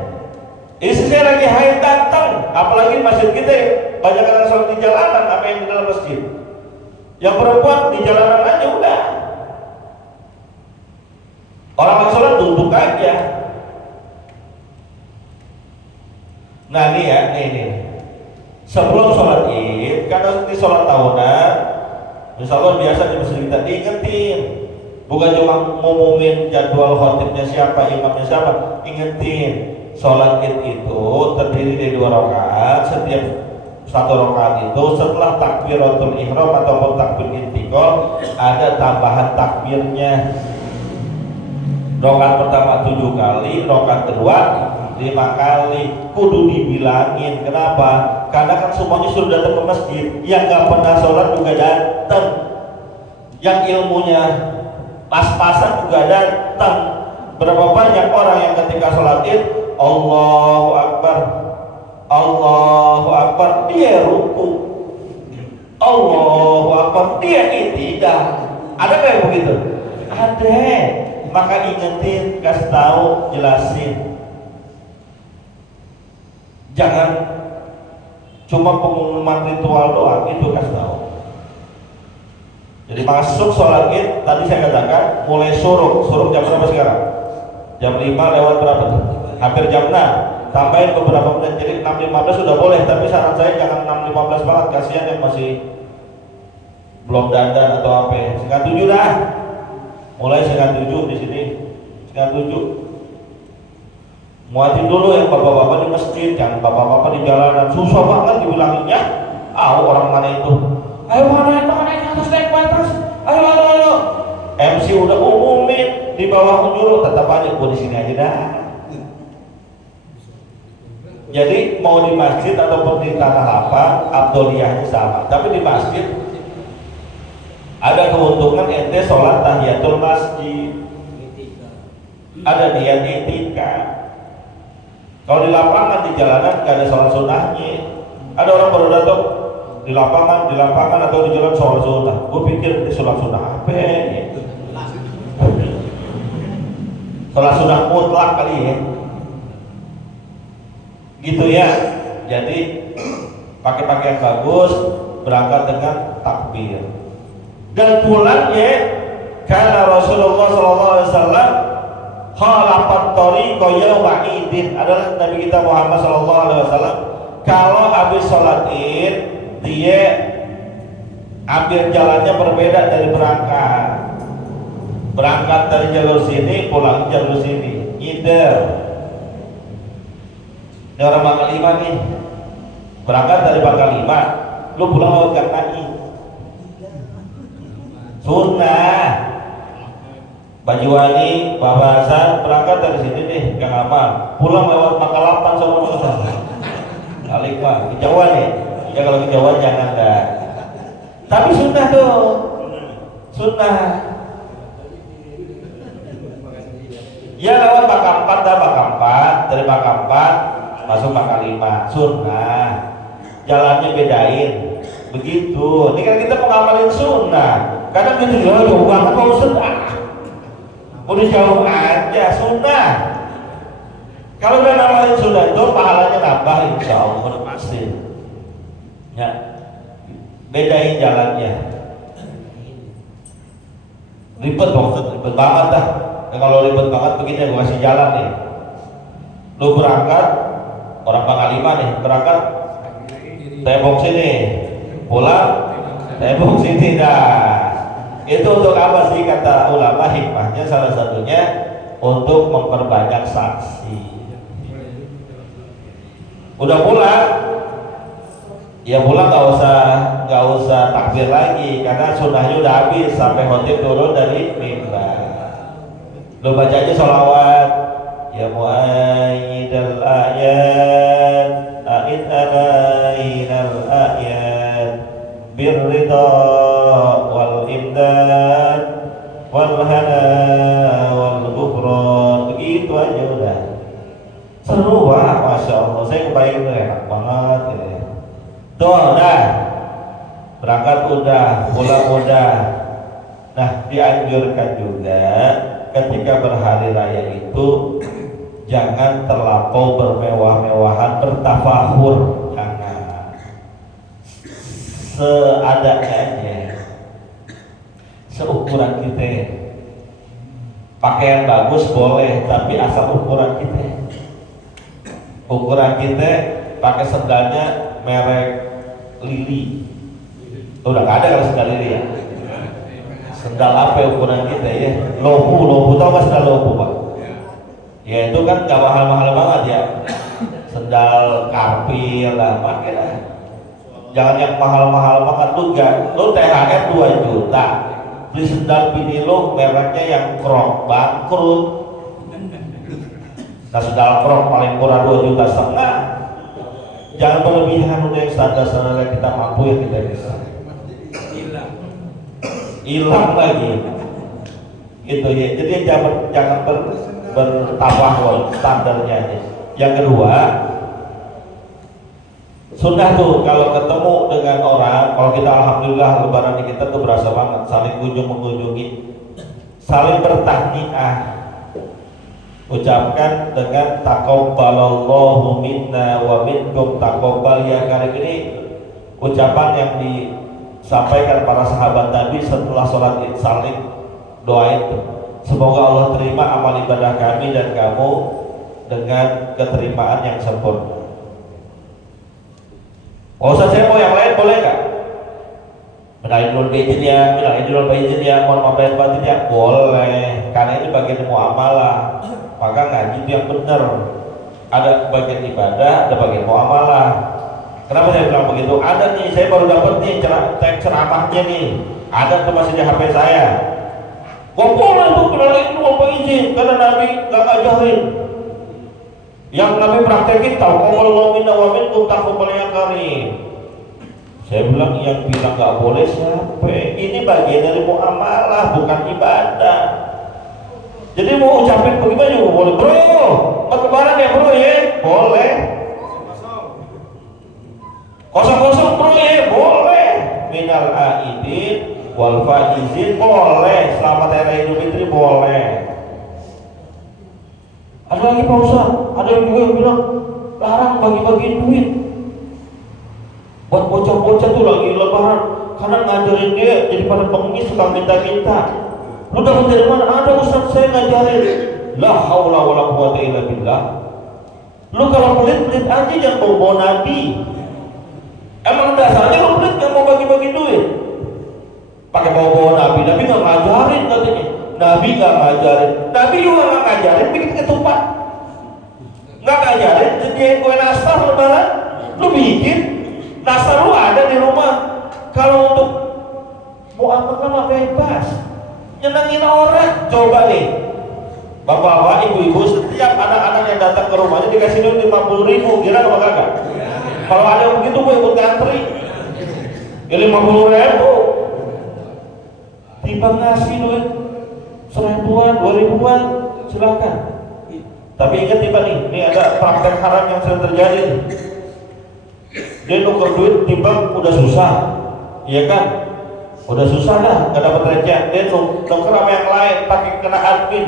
Istri saya lagi haid datang, apalagi masjid kita banyak orang sholat di jalanan, apa yang di dalam masjid. Yang perempuan di jalanan aja udah. Orang yang sholat duduk aja. Nah nih ya, nih. Sebelum sholat id, karena ini sholat tahunan, insya Allah biasa di masjid kita diingetin. Bukan cuma ngumumin jadwal khotibnya siapa, imamnya siapa, ingetin. Sholat id itu terdiri dari 2 rakaat. Setiap 1 rakaat itu setelah takbiratul ihram ataupun takbir intiqal ada tambahan takbirnya. Rakaat pertama 7 kali, rakaat kedua 5 kali. Kudu dibilangin. Kenapa? Karena kan semuanya sudah datang ke masjid. Yang gak pernah sholat juga datang. Yang ilmunya pas-pasan juga datang. Berapa banyak orang yang ketika sholat id Allahu Akbar, Allahu Akbar, dia ruku, Allahu Akbar, dia i'tidal. Ada kayak begitu? Ada. Maka ingetin, kasih tahu, jelasin. Jangan cuma pengumuman ritual doang, itu kasih tahu. Jadi masuk sholat id, tadi saya katakan mulai suruk jam berapa sekarang? Jam 5 lewat berapa tuh? Hampir jam 6. Tambahin beberapa menit, jadi 6.15 sudah boleh, tapi saran saya jangan 6.15 banget, kasihan yang masih belum dandan atau apa. Setengah 7 dah. Mulai setengah 7 di sini. Setengah 7. Muadzin dulu yang bapak-bapak di masjid, yang bapak-bapak di jalanan. Susah banget dibilanginnya. Orang mana itu? Ayo naik ke atas, naik ke atas. Ayo. MC udah umumin di bawah dulu, tetap aja gua di sini aja dah. Jadi mau di masjid ataupun di tanah lapang, abdoliyahnya sama. Tapi di masjid ada keuntungan ente sholat tahiyatul masjid, ada niat itikaf. Kalau di lapangan, di jalanan gak ada sholat sunnahnya. Ada orang baru datang di lapangan atau di jalan sholat sunnah. Gue pikir ini sholat sunnah apa? Sholat sunnah mutlak kali ya. Gitu ya. Jadi pakai pakaian bagus, berangkat dengan takbir. Dan pulangnya karena Rasulullah SAW khalafat thariqa yauma idin, adalah Nabi kita Muhammad SAW kalau habis sholat id dia ambil jalannya berbeda dari berangkat dari jalur sini, pulang jalur sini. Ngider. Ini orang Bangka 5 nih, berangkat dari Bangka 5, lu pulang lewat Gang Nai. Sunnah. Bajuwani, Bapak Hasan berangkat dari sini nih, Kang Amal, pulang lewat Makalapan sama Makalapan. Kalik mah, kejauhan ya. Ya kalau kejauhan jangan dah. Tapi sunnah tuh, sunnah. Ya lewat Bakampat dah, Bakampat, dari Bakampat masuk Bangka 5, sunnah. Jalannya bedain, begitu. Ini kan kita mengamalin sunnah. Kadang gitu, jauh banget mau sunnah. Udah jauh aja, sunnah. Kalau udah ngamalin sunnah itu pahalanya nambah, insya Allah udah pasti. Ya, bedain jalannya. Ribet banget dah. Ya, kalau ribet banget begini, gue kasih jalan nih. Lu berangkat, orang Bangka 5 nih, berangkat tembok sini, pulang tembok sini dah. Itu untuk apa sih kata ulama? Hikmahnya salah satunya untuk memperbanyak saksi. Udah pulang, ya pulang nggak usah takbir lagi karena sunnahnya udah habis sampai khotib turun dari mimbar. Lo baca aja sholawat. Ya mu'ayyidal ayat, a'id alainal ayat, birrida wal imdad wal hana wal ghufran. Begitu aja udah. Seru banget, Masya Allah. Saya kebayang tuh enak banget gitu ya. Doa udah, berangkat udah, pulang udah. Nah, dianjurkan juga ketika berhari raya itu jangan terlampau bermewah-mewahan, bertafahur, jangan. Seadanya aja, seukuran kita. Pakaian bagus boleh, tapi asal ukuran kita. Ukuran kita pakai sendalnya merek Lili. Udah gak ada kalau sendal Lili ya. Sendal apa ukuran kita ya? Lobu, tau gak sendal lobu Pak? Ya itu kan gak mahal-mahal banget ya. Sendal Karpil lah, pakai lah. Jangan yang mahal-mahal banget lu THR 2 juta. Beli sendal bini lu mereknya yang Crocs, bangkrut. Nah sendal Crocs paling murah 2,5 juta. Jangan berlebihan, udah yang standar-standar kita mampu yang kita bisa. Hilang lagi gitu ya. Jadi jangan bertafahur, standarnya aja. Yang kedua, sunnah tuh kalau ketemu dengan orang, kalau kita alhamdulillah lebaran ini kita tuh berasa banget saling kunjung mengunjungi, saling bertahniah. ucapkan dengan taqabbalallahu minna wa minkum taqabbal ya karim. Ini ucapan yang disampaikan para sahabat Nabi setelah sholat id saling doa itu. Semoga Allah terima amal ibadah kami dan kamu dengan keterimaan yang sempurna. Oh, saya mau yang lain boleh nggak? Minal aidin ya, minal aidin ya, mohon maaf lahir batin ya, boleh. Karena ini bagian muamalah, maka ngaji itu yang benar. Ada bagian ibadah, ada bagian muamalah. Kenapa saya bilang begitu? Ada nih, saya baru dapat nih ceramahnya nih. Ada tuh masih di HP saya. Gak boleh tuh minal aidin wal faizin, karena Nabi nggak ngajarin. Yang Nabi praktekin taqabbalallahu minna wa minkum taqabbal ya karim. Saya bilang yang bilang nggak boleh siapa? Ini bagian dari muamalah, bukan ibadah. Jadi mau ucapin bagaimana juga boleh. Bro, mau lebaran ya bro ya? Boleh. Kosong bro ya? Boleh. Minal aidin wal faizin boleh. Selamat hari Idul Fitri boleh. Ada lagi Pak Ustaz, ada yang juga yang bilang larang bagi-bagi duit buat bocah-bocah tuh lagi lebaran, karena ngajarin dia jadi pada pengemis suka minta-minta. Lu dapat dari mana? Ada Ustaz saya ngajarin. La haula wala quwata illa billah. Lu kalau pelit-pelit aja jangan bawa Nabi. Emang dasarnya lu pelit gak mau bagi-bagi duit? Pakai bawa Nabi, Nabi gak ngajarin katanya. Nabi gak ngajarin, Nabi juga gak ngajarin bikin ketupat. Gak ngajarin sediain kue nastar lebaran. Lu bikin nastar lu ada di rumah. Kalau untuk muamalah mah bebas, nyenengin orang. Coba nih bapak-bapak, ibu-ibu, setiap anak-anak yang datang ke rumahnya dikasih duit 50.000, kira apa kagak? Kalau ada yang begitu gue ikut ngantri. Ya 50.000 tiba ngasih duit 1.000-an, 2.000-an, silakan. Tapi ingat tiba nih, ini ada praktek haram yang sering terjadi nih. Dia nuker duit timbang udah susah, iya kan? Udah susah dah, nggak dapat recehan. Dia nuker sama yang lain, pakai kena admin.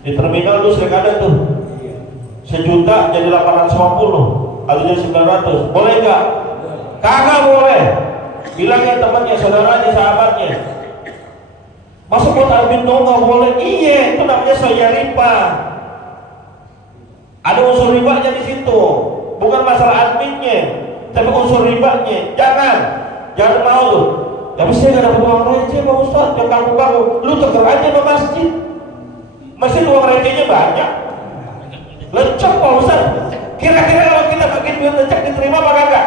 Di terminal tuh sering ada tuh, 1 juta jadi 850 atau jadi 900, boleh nggak? Kagak boleh. Bilangin temannya, saudaranya, sahabatnya. Masa buat admin dong nggak boleh? Iya, itu namanya soyaripa. Ada unsur ribanya di situ. Bukan masalah adminnya, tapi unsur ribanya. Jangan mau tuh. Tapi saya nggak dapat uang receh Pak Ustaz, yang kaku-kaku. Lu tuker aja ke masjid. Masjid uang recehnya banyak. Lecek Pak Ustaz. Kira-kira kalau kita bagi duit lecek diterima apa kagak?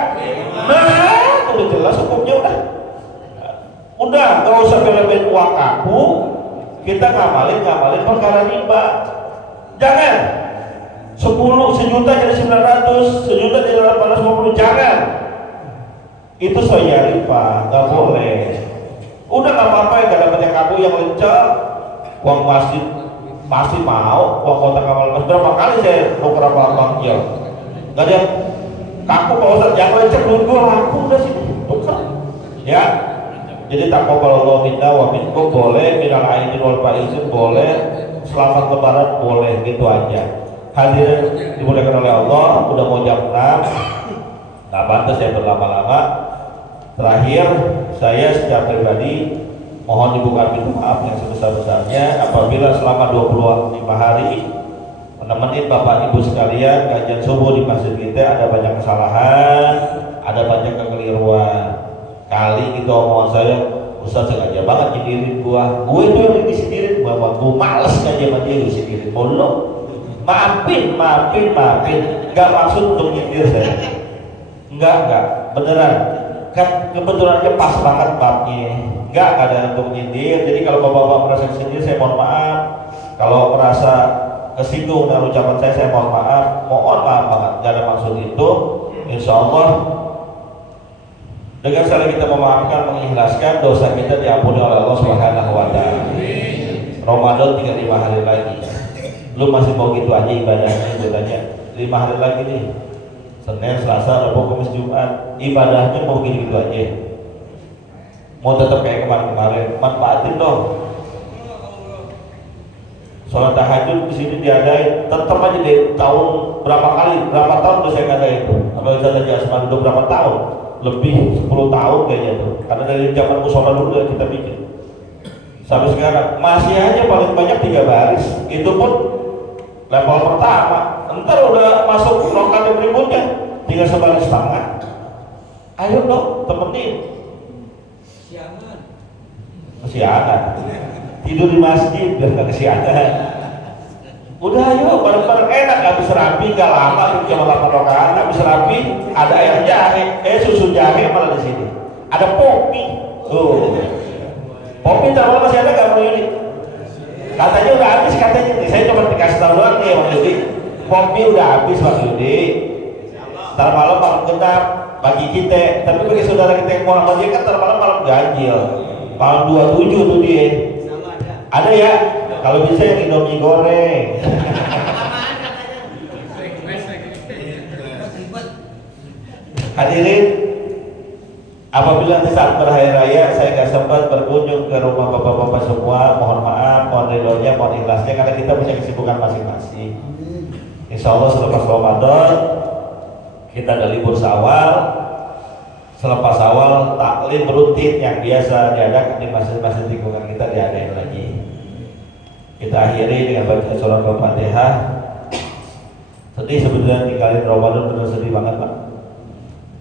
Nah, udah jelas hukumnya udah. Udah, nggak usah bela-belain uang kaku. Kita ngamalin perkara riba. Jangan. 1 juta jadi 900, 1 juta jadi 850, jangan. Itu soyaripa, nggak boleh. Udah nggak apa-apa ya, nggak dapat yang kaku yang lecek. Uang masjid pasti mau, uang kotak amal masjid. Berapa kali saya nuker sama Bang Jel, nggak ada yang kaku Pak Ustaz, yang lecek duit gue laku udah sih tuker. Ya, jadi taqabbalallahu minna wa minkum boleh, minal aidin wal faizin boleh, selamat lebaran boleh, gitu aja. Hadirin dimuliakan oleh Allah, udah mau jam 6, nggak pantas saya berlama-lama. Terakhir, saya secara pribadi mohon dibuka pintu maaf yang sebesar-besarnya apabila selama 25 hari menemani Bapak Ibu sekalian kajian subuh di masjid kita ada banyak kesalahan, ada banyak kekeliruan. Kali gitu omongan saya, Ustaz sengaja banget nyindirin gue itu yang disedirin bahwa gue males aja sama dia disedirin mulu. Maafin, nggak maksud untuk nyindir saya, enggak, beneran, kan kebetulannya pas banget babnya, enggak ada untuk nyindir. Jadi kalau bapak-bapak merasa nyindir, saya mohon maaf. Kalau merasa kesinggung dengan ucapan saya mohon maaf banget, nggak ada maksud itu. Insya Allah dengan saling kita memaafkan, mengikhlaskan, dosa kita diampuni oleh Allah Subhanahu wa Ta'ala. Ramadan tinggal 5 hari lagi. Lu masih mau gitu aja ibadahnya? Gue tanya, 5 hari lagi nih, Senin, Selasa, Rabu, Kamis, Jumat, ibadahnya mau gitu aja? Mau tetap kayak kemarin-kemarin? Manfaatin dong. Sholat tahajud di sini diadain, tetap aja deh tahun berapa tahun udah saya ngadain itu. Kalau Ustaz Haji Asman udah berapa tahun? Lebih 10 tahun kayaknya tuh. Karena dari zaman musola dulu udah kita bikin. Sampai sekarang masih aja paling banyak 3 baris. Itu pun level pertama. Ntar udah masuk rokat yang berikutnya tinggal sebaris setengah. Ayo dong temenin. Kesiangan. Tidur di masjid biar nggak kesiangan. Udah ayo bareng-bareng, enak, habis rapi gak lama, cuma 8 rakaat habis rapi, ada air jahe, susu jahe malah di sini. Ada popi. Popi terlalu masih ada nggak Bang Yudi? Katanya udah habis katanya nih. Saya cuma dikasih tahu doang nih Bang Yudi. Popi udah habis Bang Yudi. Ntar malam genap bagi kita, tapi bagi saudara kita yang Muhammadiyah kan ntar malam ganjil. Malam 27 tuh dia. Ada ya? Kalau bisa yang Indomie goreng. Hadirin, apabila nanti saat berhari raya saya nggak sempat berkunjung ke rumah bapak-bapak semua, mohon maaf, mohon ridhonya, mohon ikhlasnya karena kita punya kesibukan masing-masing. Insya Allah selepas Ramadan kita ada libur Syawal. Selepas Syawal taklim rutin yang biasa diadakan di masjid-masjid lingkungan kita diadain lagi. Kita akhiri dengan baca surah Al-Fatihah. Sedih sebetulnya tinggalin Ramadan, benar sedih banget Pak.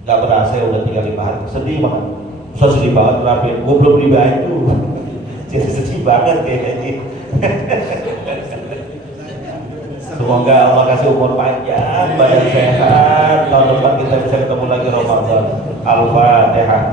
Gak berasa udah tinggal 5 hari, sedih banget. Susah sedih banget kenapa? Gue belum beli baju. Jadi sedih banget kayaknya. Semoga Allah kasih umur panjang, banyak sehat. Tahun depan kita bisa ketemu lagi Ramadan. Al-Fatihah.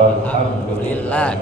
Alhamdulillah.